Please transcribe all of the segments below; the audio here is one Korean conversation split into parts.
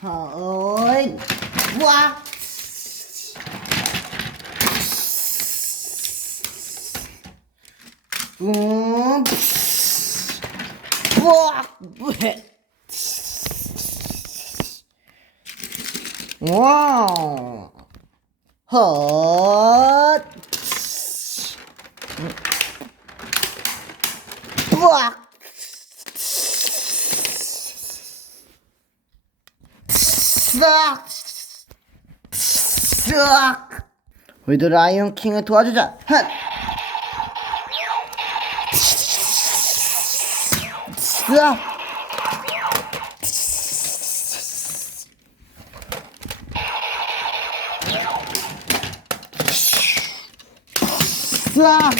어이, 와. 음, 와, 와, 헛, 와. 싹! 싹! 우리도 라이온 킹을 도와주자. 핫! 싹! 싹!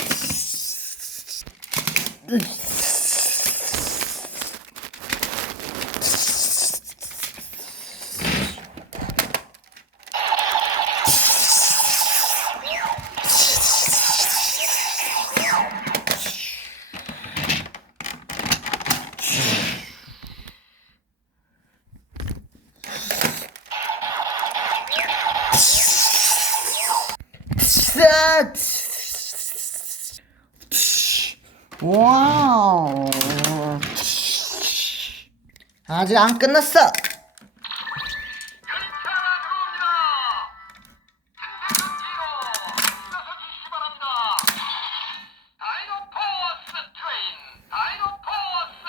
노포스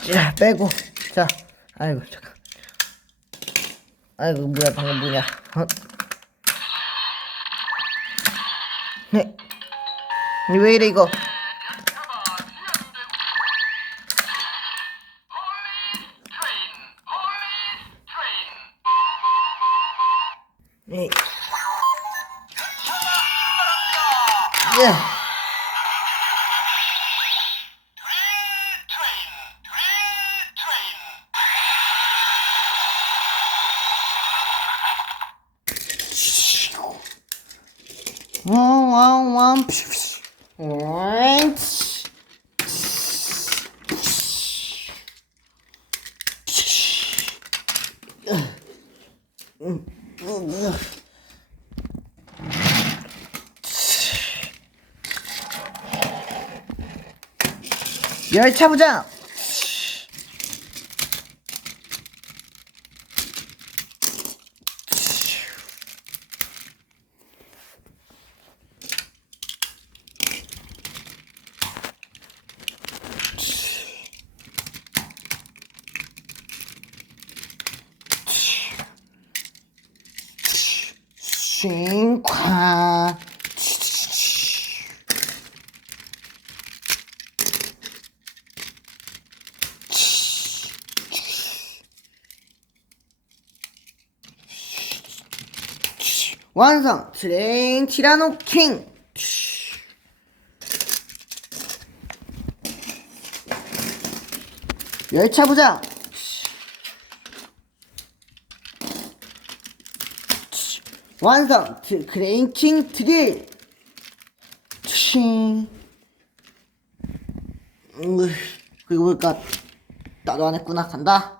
트레인. 자, 빼고. 자, 아이고, 잠깐. 아이고, 뭐야, 방금 뭐냐. 어? 네. 왜 이래, 이거. 출발합니다. 예. 트레인, 트레인, 트레인, 트레인. 와우, 와우, 와우. 오잉치. 열차 부장. 싱ኳ. 완성! 트레인 티라노 킹! 열차 부장! 완성! 트, 크레인 킹 드릴! 그리고 보니까 나도 안 했구나. 간다.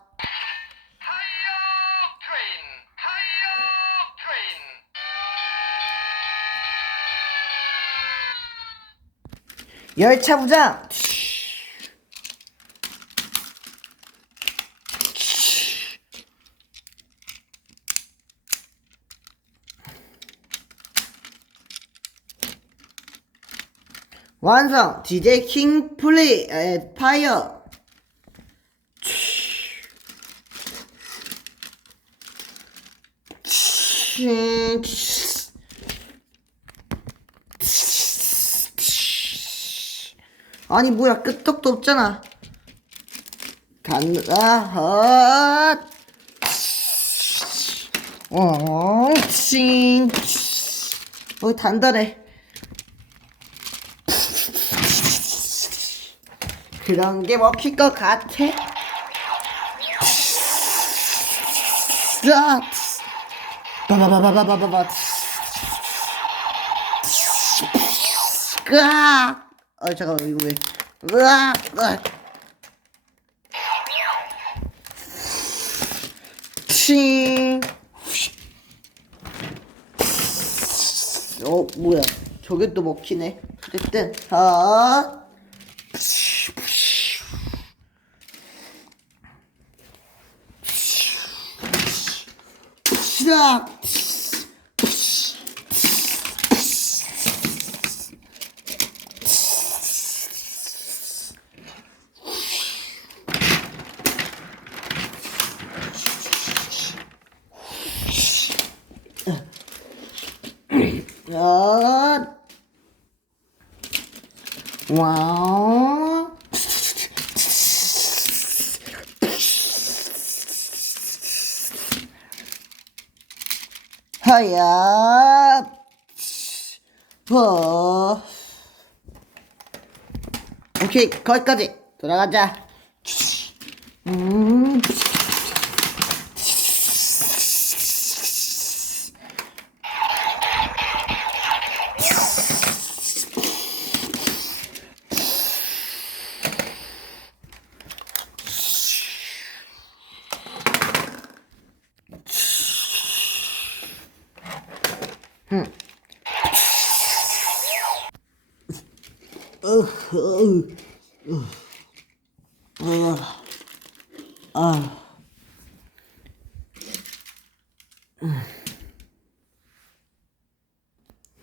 열차 부장! 완성! DJ 킹 플레이, 에, 파이어! 아니 뭐야 끄떡도 없잖아 간다 헛 엉칭 어 단단해 그런 게 먹힐 것 같아 자 바바바바바바바 으악 아 잠깐만 이거 왜 으악 으악 칭 어, 뭐야. 저게 또 먹히네. 어쨌든, 아. 시작! 하야. 어. 오케이, 거기까지. 돌아가자. 음.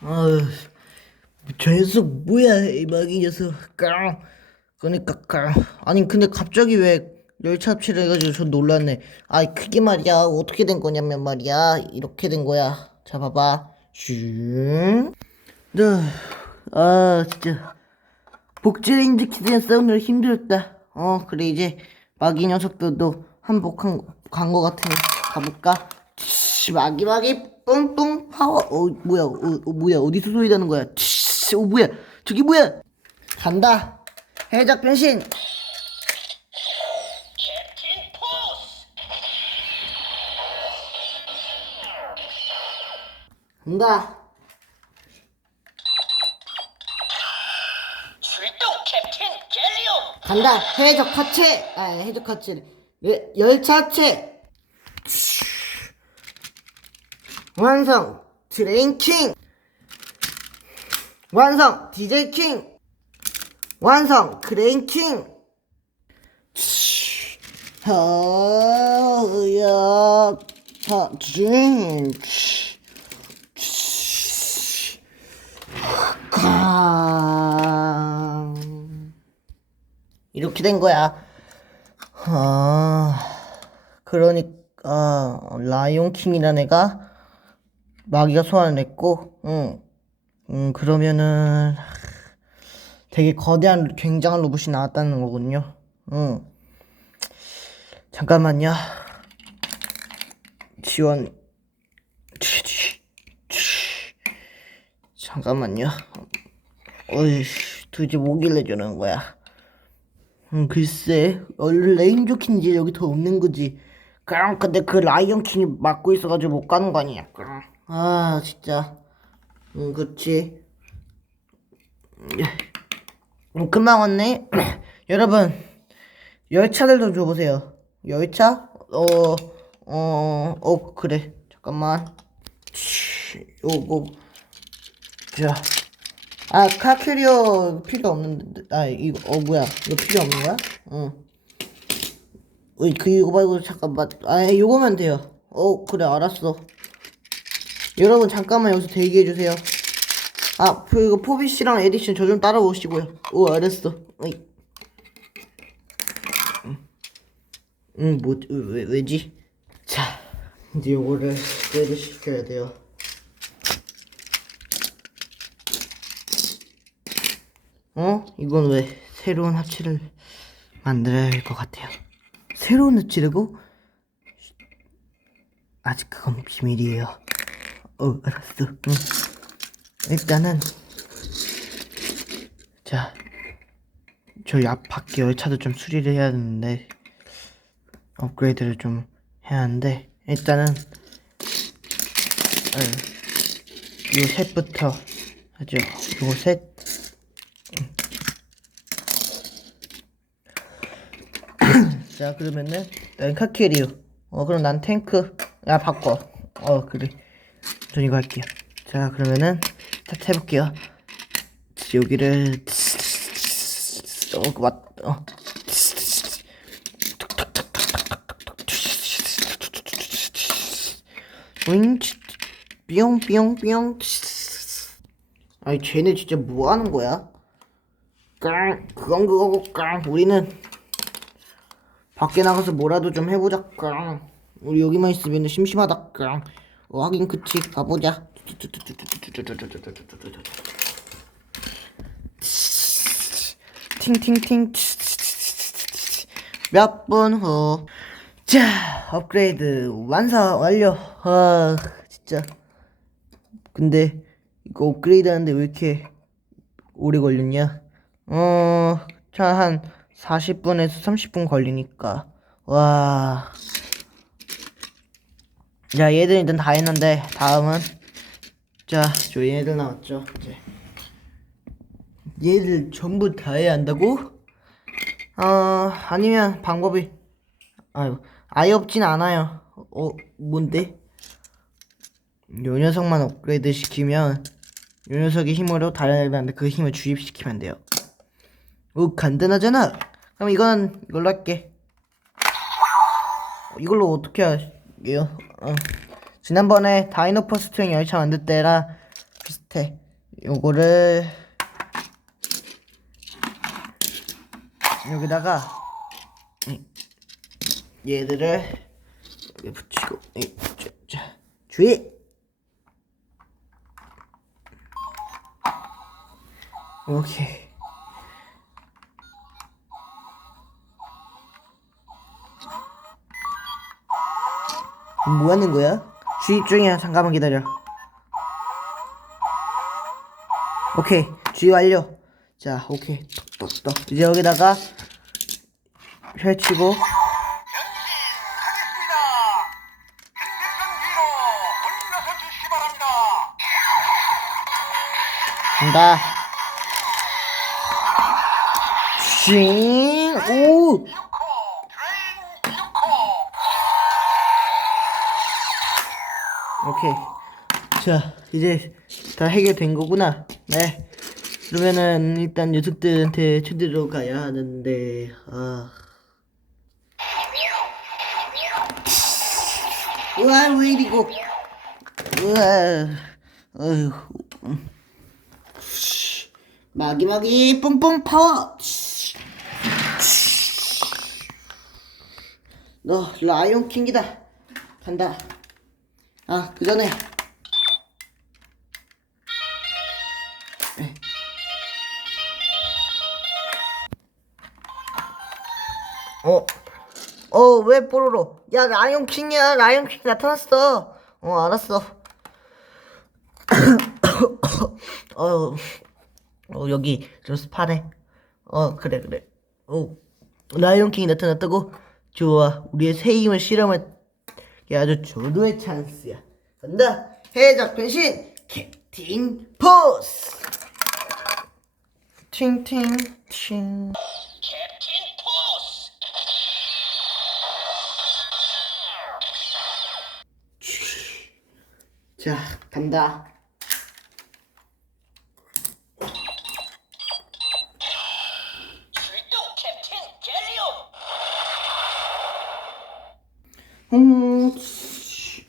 아유, 저 녀석 뭐야 이 마귀 녀석. 깡 그러니까 깡 아니 근데 갑자기 왜 열차 합치를 해가지고 저 놀랐네. 아이 그게 말이야. 어떻게 된 거냐면 말이야. 이렇게 된 거야. 자 봐봐. 슝. 네. 아 진짜 복제레인지 키즈랑 싸우느라 힘들었다. 어 그래 이제 마귀 녀석들도 한복한 간거 같으니 가볼까? 치, 마귀 마귀 뿡뿡 파워. 어 뭐야 어, 어 뭐야 어디서 소리 나는 거야? 치, 어 뭐야 저기 뭐야? 간다. 해적 변신. 간다 출동 캡틴 젤리온. 간다. 해적 하체 아 해적 하체 예, 열차 하체. 완성. 트레인 킹. 완성. 디젤 킹. 완성. 크레인 킹. 허야 하진 강 이렇게 된 거야. 아, 그러니까 라이온 킹이라는 애가 마귀가 소환을 했고, 응, 음 그러면은 되게 거대한 굉장한 로봇이 나왔다는 거군요. 응. 잠깐만요. 지원. 잠깐만요. 어이, 도대체 뭐길래 저러는 거야? 음, 글쎄, 원래 레인조킹이지 여기 더 없는 거지. 그럼 근데 그 라이언킹이 맡고 있어가지고 못 가는 거 아니야? 그럼. 아, 진짜. 응, 그렇지. 음, 금방 왔네. 여러분, 열차들도 줘보세요. 열차? 어, 어, 어, 그래. 잠깐만. 치, 요거. 자. 아, 카큐리오 필요 없는데. 아, 이거, 어, 뭐야. 이거 필요 없는 거야? 응. 어이, 그, 이거 말고, 잠깐만. 아, 요거면 돼요. 어, 그래, 알았어. 여러분, 잠깐만 여기서 대기해 주세요. 아, 그, 이거 포비 씨랑 에디션 저 좀 따라오시고요. 오, 알았어. 어이. 응, 뭐, 왜, 왜지? 자, 이제 요거를 업그레이드 시켜야 돼요. 어? 이건 왜 새로운 합체를 만들어야 할 것 같아요. 새로운 합체라고? 아직 그건 비밀이에요. 어, 알았어. 응. 일단은 자, 저희 앞 밖에 열차도 좀 수리를 해야 되는데 업그레이드를 좀 해야 하는데 일단은 어, 요 셋부터 하죠. 요거 셋 자 그러면은 난 카키리오 어 그럼 난 탱크 야 바꿔 어 그래 전 이거 할게요 자 그러면은 자 해볼게요 여기를 어, 맞, 어. 윙, 뿅, 뿅, 뿅. 아니, 쟤네 진짜 뭐 하는 거야? 깡, 그건 그거고, 깡. 우리는 밖에 나가서 뭐라도 좀 해보자, 깡. 우리 여기만 있으면 심심하다, 깡. 어, 하긴 그치, 가보자. 팅팅팅 몇 분 후. 자, 업그레이드 완성 완료. 아, 진짜. 근데 이거 업그레이드 하는데 왜 이렇게 오래 걸렸냐? 어, 한 40분에서 30분 걸리니까. 와. 자, 얘들 일단 다 했는데 다음은 자, 저 얘들 나왔죠. 이제 얘들 전부 다 해야 한다고? 어, 아니면 방법이 아유, 아예 없진 않아요. 어, 뭔데? 요 녀석만 업그레이드 시키면 요 녀석의 힘으로 다른 애들한테 그 힘을 주입시키면 돼요. 오, 간단하잖아. 그럼 이건 이걸로 할게. 어, 이걸로 어떻게 할게요? 어. 지난번에 다이노퍼스트형 열차 만들 때랑 비슷해. 요거를 여기다가 얘들을 여기 붙이고 자, 주의 오케이 뭐 하는 거야? 주입 중이야 잠깐만 기다려. 오케이 주의 완료. 자 오케이. 톡톡톡 이제 여기다가 펼치고. 주시기. 간다. 징오 오케이. 자, 이제 다 해결된 거구나. 네. 그러면은 일단 녀석들한테 초대로 가야 하는데, 아. 우와, 왜 이리고. 우와, 어휴. 음. 마기마기 뿡뿡 파워. 너 라이온 킹이다. 간다. 아, 그 전에. 네. 어, 어, 왜 뽀로로? 야, 라이온킹이야. 라이온킹 나타났어. 어, 알았어. 어, 어, 여기 좀 습하네. 어, 그래, 그래. 어, 라이온킹이 나타났다고? 좋아. 우리의 새 힘을 실험할 이게 아주 조도의 찬스야. 간다. 해적 변신 캡틴 포스. 팅팅 팅. 캡틴 포스. 자, 간다. 출동 캡틴 갤리온. 음, 치,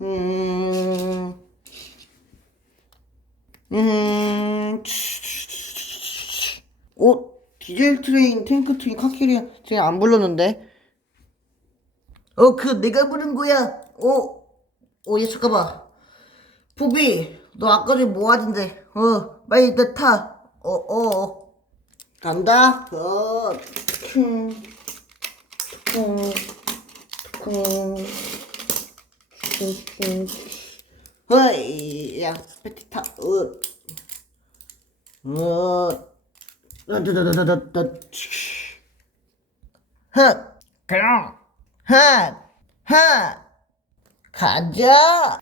음, 음, 치, 치, 치, 치. 어, 디젤 트레인, 탱크 트레인, 카키리안 지금 안 불렀는데? 어, 그 내가 부른 거야. 어, 어, 얘 잠깐만. 포비, 너 아까 전에 뭐 하던데? 어, 빨리 내 타. 어, 어, 어. 간다. 어, 퉁, 퉁. 음, 음, 음. 허이, 야, 페티 타, 어, 어, 다다다다다다, 헛 그럼 헛! 헛! 가자!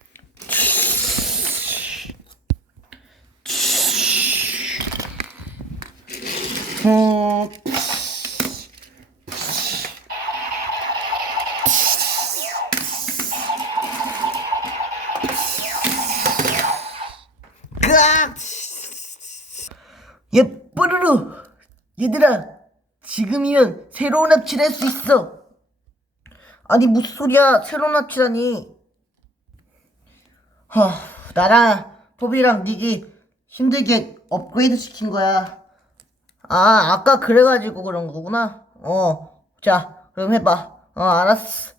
어, 옙! 뽀로로. 얘들아 지금이면 새로운 합치를 할 수 있어. 아니 무슨 소리야? 새로운 합치라니. 허 나랑 포비랑 닉이 힘들게 업그레이드 시킨 거야. 아 아까 그래가지고 그런 거구나. 어 자 그럼 해봐. 어 알았어.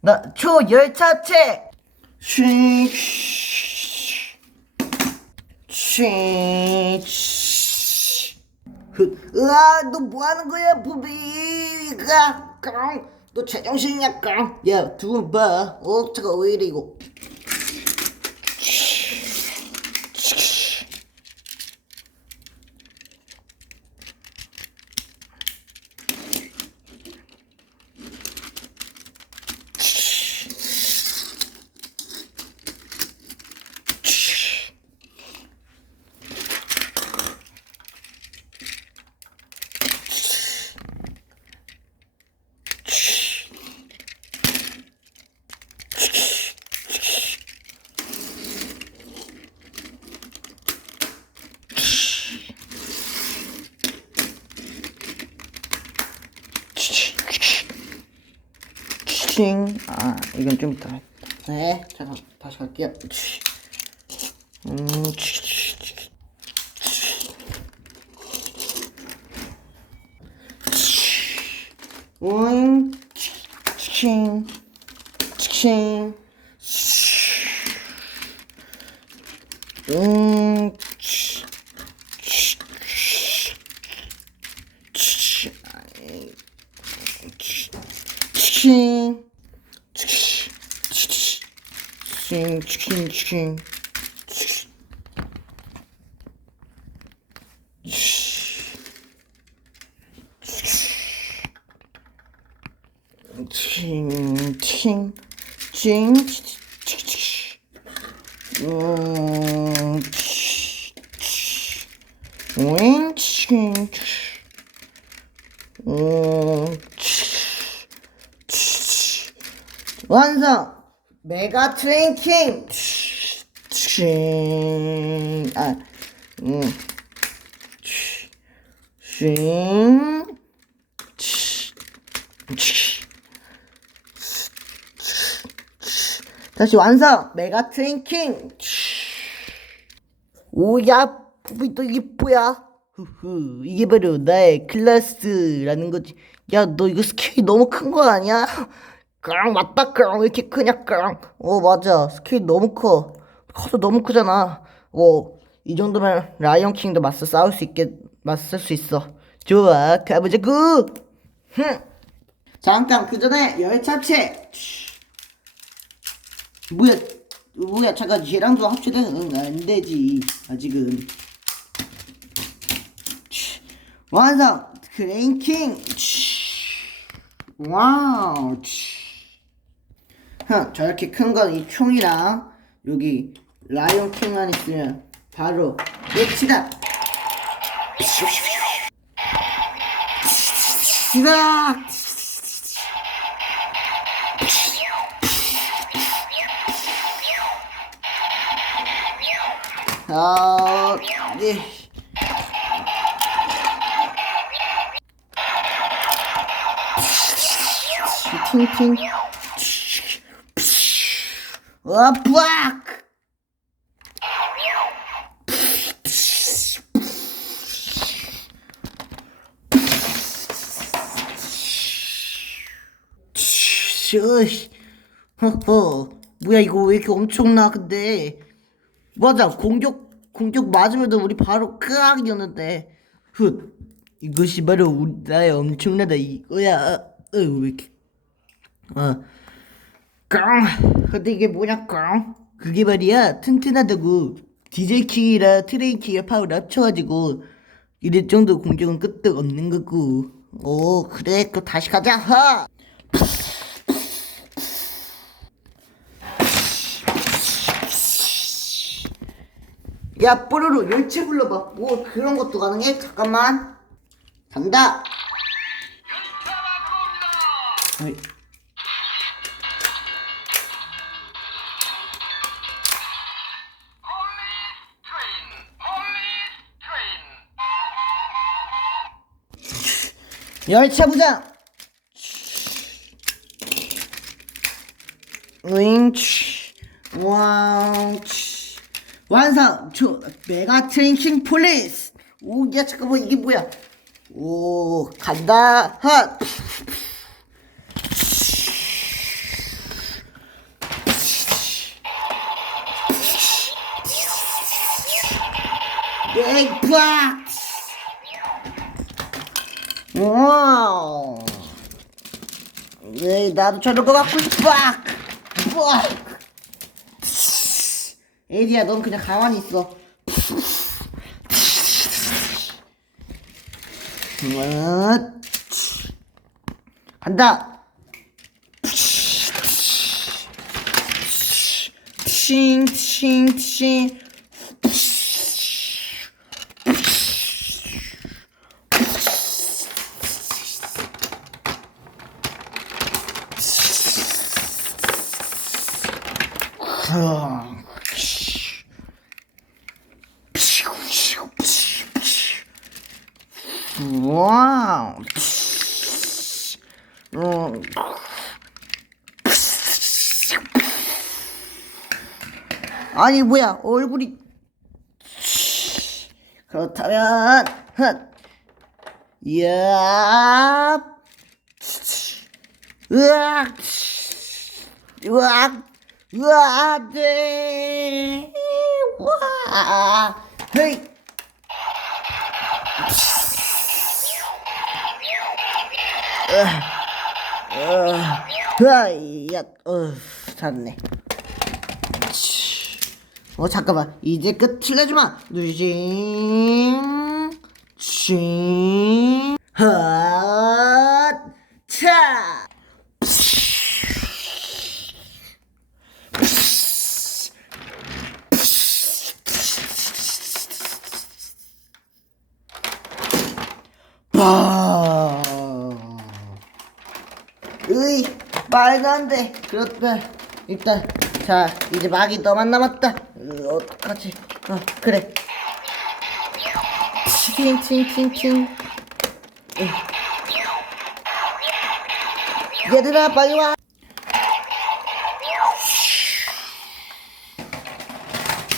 나 초열차체 쉥쉥 으아 너 뭐 하는 거야 부비가 깡 너 제정신이야 깡야 두분 봐. 어, 잠깐 왜 이래 이거 칭. 아, 이건 좀 이따. 해. 네, 잠깐 다시 갈게요. 음, 음, 칭, 칭, 음, 치킨 치킨 치킨 치킨 음 치킨 치킨 음 완성! 메가 트랭킹! 칭, 아, 음, 칭, 다시 완성! 메가 트랭킹! 오야, 또 이게 뭐야? 후후, 이게 바로 나의 클래스라는 거지. 야, 너 이거 스케일이 너무 큰 거 아니야? 그랑 맞다 그랑 왜 이렇게 크냐 그랑 어 맞아 스케일 너무 커 커도 너무 크잖아. 어이 정도면 라이언 킹도 맞서 싸울 수 있게 맞설 수 있어. 좋아 가보자구 흠! 잠깐 그 전에 열차체. 뭐야 뭐야 잠깐 쟤랑도 합체되는 안 되지 아직은. 완성! 크레인킹! 와우 huh, 저렇게 큰 건 이 총이랑 여기 라이온 킹만 있으면 바로 끝이다 시작 아, 네. 팅팅. 와, 뿌악! 쉬쉬. 허허. 뭐야, 이거 왜 이렇게 엄청나, 근데. 맞아, 공격, 공격 맞으면 우리 바로 크악이었는데. 훗. 이것이 바로 우리 나의 엄청나다 이거야. 어, 왜 이렇게. 어. 깡! 근데 이게 뭐냐 깡? 그게 말이야 튼튼하다고 디젤 킥이라 트레인 킥의 파워를 합쳐가지고 이럴 정도 공격은 끄떡 없는 거고 오 그래 또 다시 가자 하! 야 뽀로로 열체 불러봐 뭐 그런 것도 가능해? 잠깐만 간다 어이. 열차 부장 윙치 왕치. 완성. 초 메가 트랭킹 폴리스. 오야 잠깐만 이게 뭐야? 오 간다. 핫 엑박. 와우 예, 나도 저럴 것 같고 빡! 빡! 에디야 넌 그냥 가만히 있어 어, 간다 칭칭칭 아니 뭐야 얼굴이. 그렇다면 헛. 야 으악. 으악. 으악. 네. 와. 헤이. 으아, 야, 어, 잤네. 어, 잠깐만. 이제 끝을 내주마. 누징, 징, 헛, 차. 바. 으이 말도 안돼 그렇다 일단 자 이제 막이 너만 남았다 으, 어떡하지 어 그래. 팅팅팅팅 얘들아 빨리 와.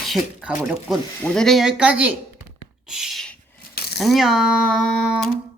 쉿 가버렸군. 오늘은 여기까지. 쉿, 안녕